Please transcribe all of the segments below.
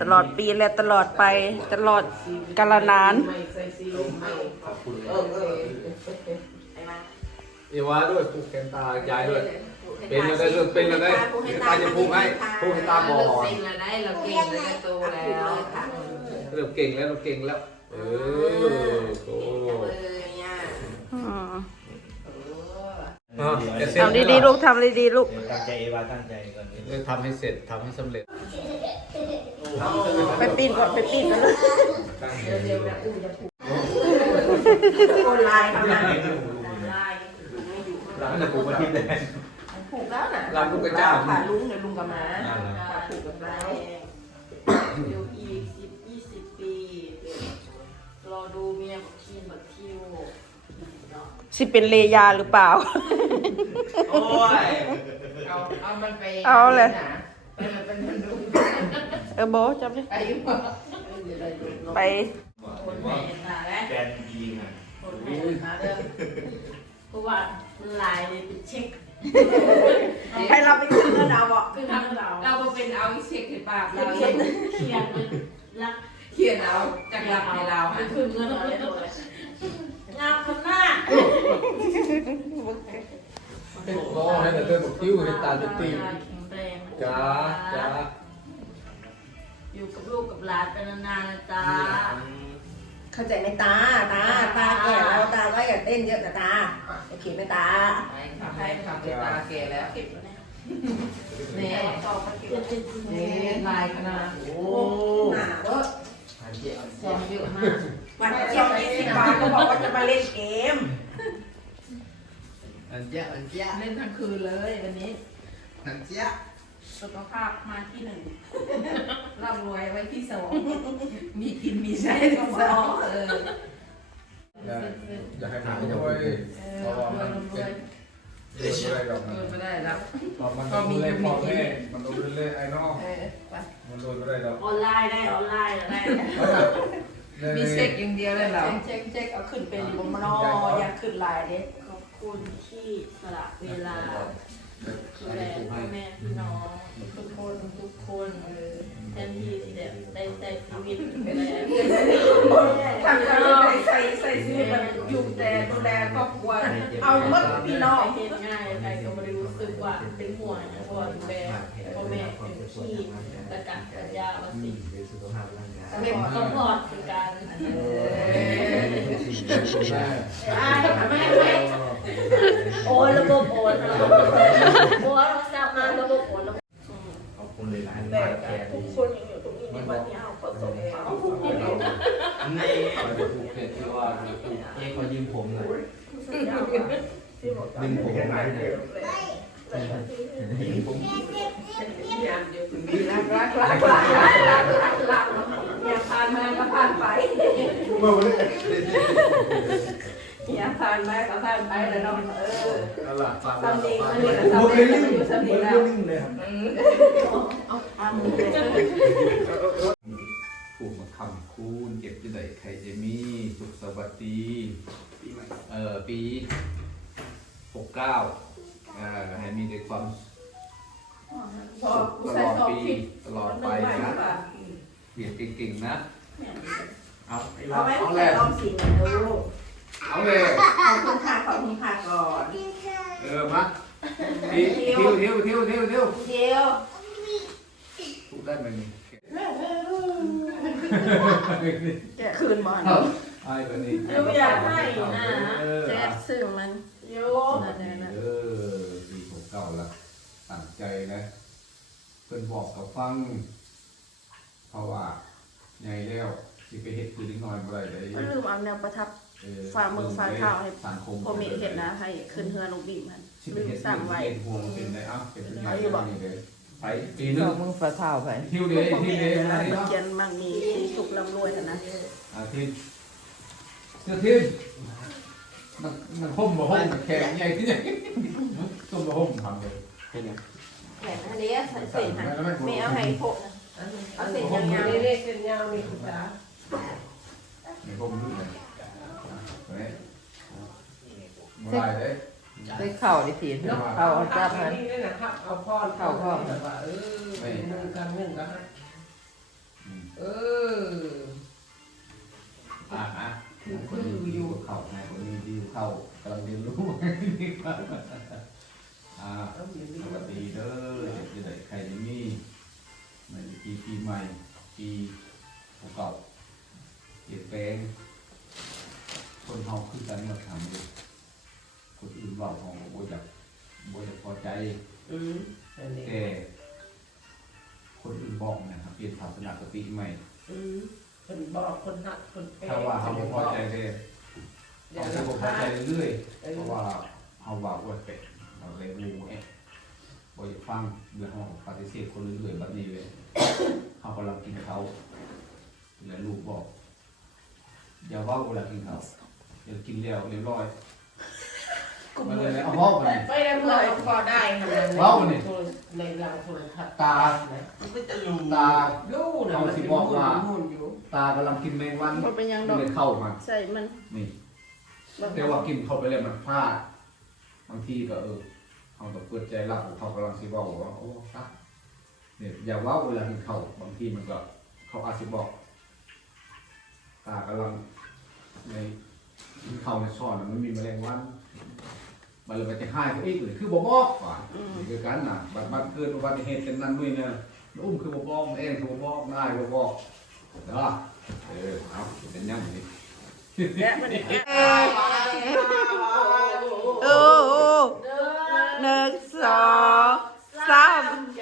ตลอดปีและตลอดไปตลอดกาลนาน ขอบคุณเอวาด้วยผูกแขนตายายด้วย เป็นแล้วได้เรื่องเป็นแล้วได้ตาจะผูกให้ผูกให้ตาบอดเป็นแล้วได้เราเก่งแล้วก็โตแล้วค่ะเริ่มเก่งแล้วเราเก่งแล้ว เออโอ้เลยเนี่ยอืมเออจะเสร็จทำดีๆลูกทำดีๆลูก ตั้งใจเอวาตั้งใจก่อนเออทำให้เสร็จทำให้สำเร็จ ไปปีนก่อนไปปีนกันเลยเดี๋ยวๆนะอุ้มจะผูกโอนไลน์ลายหลังจากปลูกมาทิพย์เลยผูกแล้วน่ะรับลูกกระเจ้าค่ะลุงเดี๋ยวลุงกับมานั่นแหละค่ะผูกกับเราเดี๋ยวอีกสิบยี่สิบปีรอดูเมียของทีมบักคิวเนาะสิเป็นเลยาหรือเปล่า โอ้ย เอา เอามันไป เอาเลย นะไปมันเป็นมันดู เออโบจำดิไปอยู่บ่เดี๋ยวได้ดูเนาะไปคนแม่มาแล้วแฟนยิงอะคนแม่มาเด้อเพราะว่ามันลายเลยเป็นเช็คให้เราไปขึ้นเงินเอาอะคือทำเราเราบ่เป็นเอาเช็คให้ปากเราเขียนเขียนรักเขียนเอาจากรักให้เราให้คืนเงินเราได้เลยงามคนหน้าก็ให้แต่เดินบอกคิ้วให้ตาจะตีแข็งแรงจ้าจ้า อยู่กับลูกกับหลานเป็นนานๆนะจ๊ะ เข้าใจไหมตา ตา ตาแก่แล้วตาก็อย่าเต้นเยอะนะตาโอเคไหมตา ไปทำให้ทำเป็นตาแก่แล้วเก็บไว้เนี่ยต่อไปเก็บนี่ลายขนาดโอ้หนาเวอะซองเยอะมากวันเที่ยวยี่สิบบาทก็บอกว่าจะมาเล่นเกม อันเจ้าอันเจ้าเล่นทั้งคืนเลยวันนี้ อันเจ้า สุขภาพมาที่หนึ่งร่ำรวยไว้ที่สองมีกินมีใช้ที่สองเอออย่าอย่าให้หนักด้วยเพราะว่ามันเป็นเรื่องอะไรหรอกเกินไม่ได้แล้ว มันโดนเล่พ่อแม่มันโดนเล่ไอ้น้องเออไปมันโดนไม่ได้หรอกออนไลน์ได้ออนไลน์ได้ มีเช็คอย่างเดียวเลยเหรอเช็คเช็คเอาขึ้นเป็นบนมนออยากขึ้นไลน์เด้ขอบคุณที่สละเวลา ดูแลพ่อแม่พี่น้องทุกคนทุกคนเออแทนที่ที่แบบได้ใช้ชีวิตดูแลทำใจใส่ใส่ชีวิตมันอยู่แต่ดูแลครอบครัวเอาหมดพี่น้องเห็นง่ายใครก็ไม่รู้สึกว่าเป็นห่วงนะเพราะว่าดูแลพ่อแม่เป็นพี่และกันปัญญาวันสิเป็นสุขภาพร่างกายเป็นคอมพอร์ตคือการไม่ไม่ โอนระบบโอนระบบโอนเราจะมาระบบโอนระบบขอบคุณเลยหลานแต่มากแค่ทุกคนยังอยู่ตรงนี้ในวันนี้เอาประสบความนี่มันจะถูกเกิดที่ว่าเอ้ขอยืมผมหน่อยที่บอกดึงผมมาหน่อยรักรักรักรักรักรักรักอย่าผ่านมาก็ผ่านไปอ ย่าผ่านมาก็ผ่านไปแล้วน้องเออตลาดฟังสำเนียงมันนี่ก็สำเนียงมันอยู่สำเนียงแล้วเอาทำเลยปลูกมะขามคูณเก็บจะได้ใครจะมีสุขสวัสดีเอ่อปีหกเก้าอ่าให้มีแต่ความพอสุขตใส่ลอดซองปีผิดตลอดไปนะเรียนเก่งๆนะเอาเอาไว้เอาใส่แหละซองสีนะลูก เอาเลยขอบคุณค่ะขอบคุณค่ะก่อนเออมาทิวทิวทิวทิวทิวทิวเดียวพูดได้ไหมนี่แกะคืนบอลไอ้แบบนี้ลูกอยากให้นะเออแจ๊ดซื้อมันโยนั่นนั่นนั่นเออปีหกเก้าละตั้งใจนะเพิ่นบอกกับฟังเพราะว่าใหญ่แล้ว สิไปเฮ็ดคือนิดหน่อยบ่ได้เลยมันลืมเอาแนวประทับเออฝ่ามือฝ่าเท้าให้สังคมพ่อเมย์เห็นนะให้ขึ้นเฮือลูกบีบมันสิไปลืมเฮ็ดสั่งไว้เฮ็ดห่วงเป็นได้เอ้าเป็นยังไงนี่เด้อไปปีหนึสงองมือฝ่าเท้าไปทิวเด้ทิวเด้อะไรมันเนาะเขียนมั่งมีสีสุขร่ำรวยนะอาทิตย์เสื้อทิตย์มันมันห่มบ่ห่มแข็งใหญ่ที่ไหนต้มบ่ห่มทำเลยแขนอันนี้ใส่เศษนะไม่เอาให้โพกนะเอาเศษยาวๆเล็กๆเป็นยาวมีคุณตาไม่ห่มนี่เลยเฮ้ยบ่ได้เด้ได้เข่าดิทีเข่าจับมันนี่นะครับเอาพ่อเข้าพ่อแบบว่าเออเป็นมือกันหนึ่งกันอืมเอออ่าฮะคนนี้ดีอยู่เข้าไงคนนี้ดีอยู่เข้ากำลังเรียนรู้อ่าเอาอยู่สดีวัสดีเด้อเด็กจะได้ใครจะมีในปีปีใหม่ปีเก่าเปลี่ยน แปลง คนเฮาคือกันมาทำเลยคนอื่นเว่าของบ่อยากบ่อยากพอใจ อืมนั่นเองแต่ คนอื่นบอกนะครับเปลี่ยนศาสนาสติใหม่ อืมคนบอกคนหักคนแปลถ้าว่าเขาบ่พอใจเลยเดี๋ยเขาวจะเราบ่พอพาใจเรื่อยๆเพราะว่าเขาว่าว่าเป็ดเราเลยงูเอ๊ะบ่อยากฟังเรื่องของปฏิเสธคนเรื่อยๆแบบนี้เลยเขากำลังกินเขาวแล้วลูกบอก อย่าเว่าเวลากินเขาวเดี๋ยวกินแล้วเรียบร้อยมันเลยนะเอาเว่ากันนี่ ไม่ได้เมื่อยก็ได้ขนาดเว้านี่ ในหลังโทรทัศน์ตามันก็จะรู้ตาลูกนะเอามันสิเป็นบอกหุ่นว่าหุ่นอยู่ตากำลังกินแมงวันมันเป็นยังดมัอนกเลยเข้ามาใส่มันนี่ แต่ว่ากินเข้าไปแล้วมันพลาดบางทีก็เออเขาต้องเปิดใจรับเขากำลังสิบอกว่าโอ้ซักเนี่ยอย่าเว่าเวลากินเขาวบางทีมันก็ เขาอาจสิบอก ตากำลังในกินเขาวในซ่อนน่ะมันมีแมลงวันมันเลยมันจะให้เขาอีกเลยคือบ่บอกว่านี่คือการน่ะบัดบัดเกิดอุบัติเหตุกันนั่นด้วยเนี่ยอุ้มคือบ่บอกเองคือบ่บอกได้บ่บอกเด้อเออเอาเป็นอยังนี้และมันอีกโอ้โหหนึ่งสองสามเ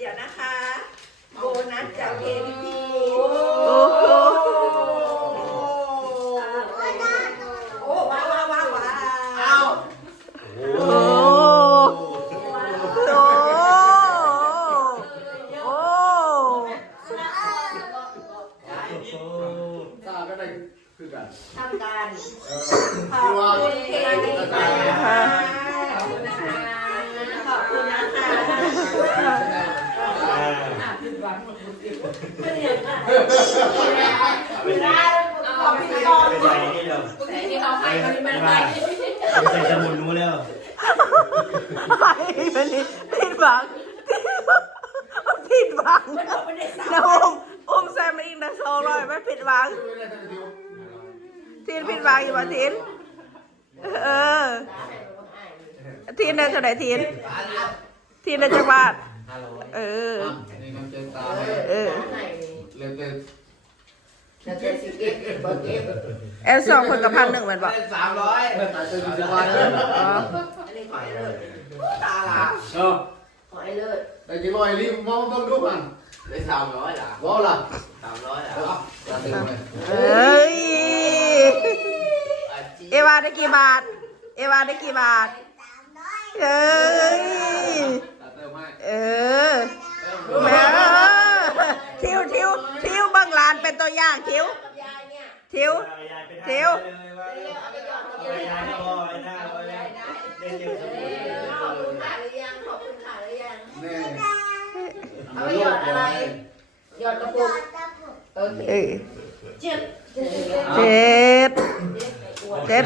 ดี๋ยวนะคะโบนัสจากเอพีพี โอ้โห โอ้ว้าวว้าวว้าวว้าว โอ้โหโอ้ ตาก็ได้คือกันทำการขอบคุณเคพีค่ะขอบคุณนะคะขอบคุณนะคะขอบคุณก่อนไปใส่นี่เดียวแต่ที่เขาให้มันมันไปไม่ใส่สมุนนู้นแล้วไอ้มันนี่ผิดหวังผิดหวังมันไม่ได้สั่งนะอุ้มอุ้ม แซมมาอีกนะสองร้อยไม่ผิดหวังทีนผิดหวังอยู่ป่ะทีนเออทีนได้เท่าไหร่ทีนทีนได้จักบาทห้าร้อยเออนี่มันเจอตาเออเร็วเร็วจะเจ็ดสิบเอ็ดเบิร์ดเอฟแอลสองคนกับพันหนึ่งเหมือนบอกสามร้อยเริ่มตาเจอจุดวันเลยอ๋ออันนี้ขอไอ้เลิศตาละเออขอไอ้เลิศแต่กี่ร้อยรีบมองต้องดูกัน ได้สามร้อยล่ะว่าล่ะสามร้อยล่ะเอาตาเต็มเลยเอ้ยเอวาได้กี่บาท เอวาได้กี่บาทเอ้ยตาเติมให้เออแม่ทิวทิวทิวเบังลานเป็นตัวอย่างทิวกับยายเนี่ยทิวเร็วเอาไปก่อนเอาไปก่อนเอาไปก่อนเอาไปก่อนขอบคุณค่ะหรือยังขอบคุณค่ะหรือยัง แน่ เอาไปหยอดอะไรหยอดกระปุกโอเคเออเจ็ดเจ็ดเจ็ดเจ็ด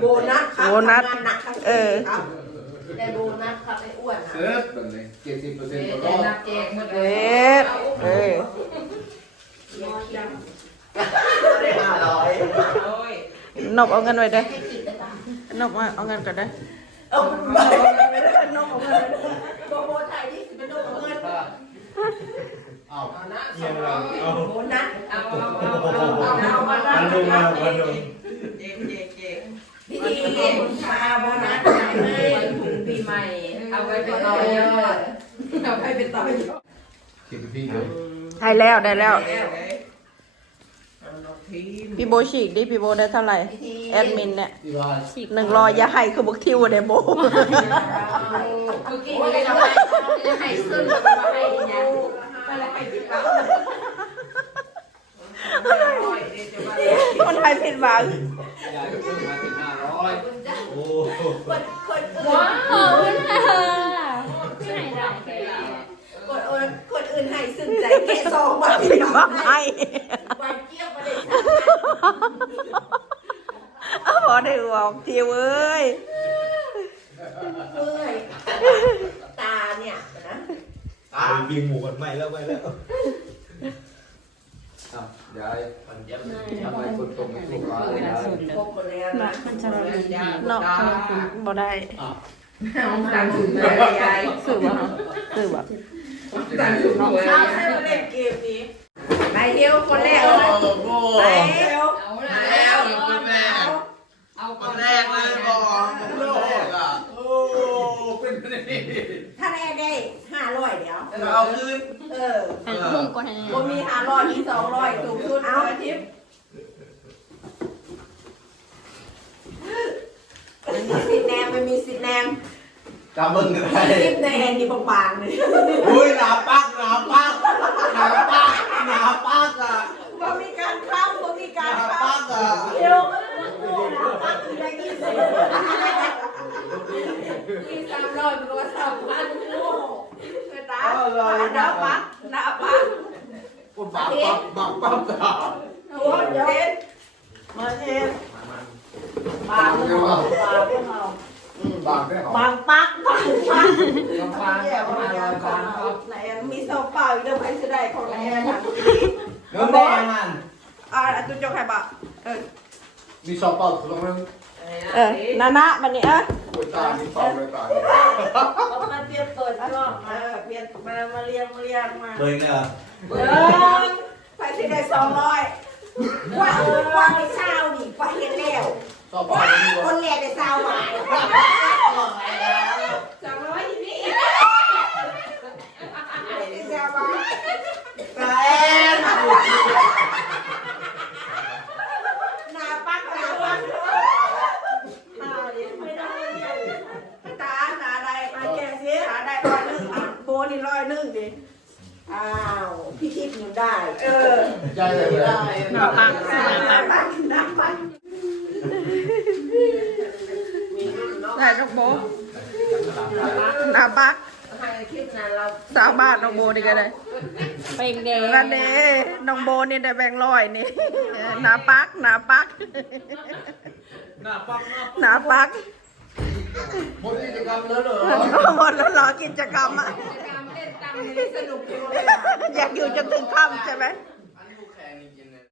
โบนัสครับโบนัสหนักครับเออครับได้โบนัสครับไอ้อ้วนนะเออแบบนี้เจ็ดสิบเปอร์เซ็นต์ต่อรได้อบนับแจกหมดเลเจ็ยดเออได้ห้าร้อยโอ้ยนบเอาเงินไว้เด้หนได้นบมาเอาเงินก่อนเด้อเอาไม่ได้นกของเงินโบโบไทยนี่สิเป็นนกของเงิน เอาเอานะสองร้อยโบนัสเอาเอาเอาเอาเอาเอาวันลงมาวันลงพี่ทีมาโบนัสจ่ายให้ปีใหม่ เอาไว้เป็นต่อยอดเอาไว้เป็นต่อยอดสิบพี่เลยได้แล้วได้แล้วเอาน้องทีมพี่โบฉีกดิพี่โบได้เท่าไหร่ แอดมินเนี่ยหนึ่งรอยอย่าให้คือบุกทิวเนี่ยโบเมื่อกี้ไม่ได้ จะให้ซึ่งแล้วก็ให้ยังไม่ได้ให้ปิดปากคนไทยผิดหวังยายก็เพิ่มมาถึงห้าร้อยโอ้คนคนอื่นว้าวที่ไหนได้แค่คนอื่นคนอื่นให้ซึ่งใจแค่สองบาทผิดหวังให้บาทเกี้ยวมาเลยเอาพอได้หวังทิวเอ้ยเมื่อย ตาเนี่ยนะตาบิงหมูกันไม่แล้วไม่แล้วอะยายทำไมคนตรงไม่ถูกอะยายพบกันแล้วนะมันจะเนาะบ่ได้เอาตังค์ถึงเลยยายสื่อบ่สื่อบ่ตังค์ถึงเลยเอาให้มาเล่นเกมนี้ ไปเที่ยวคนแรก โอ้ เลย โห ไปเที่ยว เอา แล้วคุณแม่ เอา คนแรกเลยบอกคนแรกอะ โอ้เป็นไปได้ ถ้าแรกได้ห้าร้อยเดี๋ยว เอาคืน เออ มุ่งก่อนให้ บ่มีห้าร้อยมีสองร้อยสูงสุดเอาอาทิตย์มันมีสิทธิ์แน มมันมีสิทธิ์แนมจำมึงกันมีได้สิทธิ์แนมนี่บางๆเลยอุ้ยหนาปักหนาปักหนาปักหนาปักอะบ่มีการค้ำบ่มีหการนาค้ปักอะำเดี๋ยวโอ้หาปักคือได้ยี่สิบมีสามร้อยมันก็ว่าสามพันโอ้ไปตาหน้าปักหน้าปักคนบักบักบักบักอะโอ้เดี๋ยวมาเทนบางเนาะบางเนา บักได้หรอบางปักบางปักบางแย่บางแย่บางไหนมีเสาเปล่าอีกเดี๋ยวใครจะได้ของไหนอะเงินได้ยังมันอ่าจุดจบใครบะเออมีสอบเปล่าตรงนึงเออนานะบัดนี้เออโอ้ยตายมีเป่าเลยตายมาเตรียมเปิดช่องเออเปลี่ยนมามาเรียงมาเรียงมาเบิ่งเนี่ยเออใครจะได้สองร้อยว่าว่าไม่เช้านี่ว่าเห็นแล้ว สอบเป่าตรงนี้คนแรกได้เช้าบาทสองร้อยที่นี่ได้เช้าบาทแต่ หน้าปักหน้าปัก ตาดิไม่ได้ ตาหนาได้มาแกสิหาได้ร้อยหนึ่งอะโบนี่ร้อยหนึ่งดิอ้าวพี่ทิพย์อยู่ได้ เออ ใจเลยเลย หน้าปัง หน้าปักหน้าปัก ได้ดอกโบ หน้าปักให้คลิปนั้นเราสาวบ้านน้องโบนี่ก็ได้เป็นเด้นั่นเด้น้องโบนี่ได้แบ่งร้อยนี่หน้าปักหน้าปักหน้าปักหน้าหน้าปักหมดกิจกรรมแล้วเหรอหมดแล้วเหรอกิจกรรมอะการเล่นตามนี้สนุกจังเลยอยากอยู่จนถึงค่ำใช่ไหมเ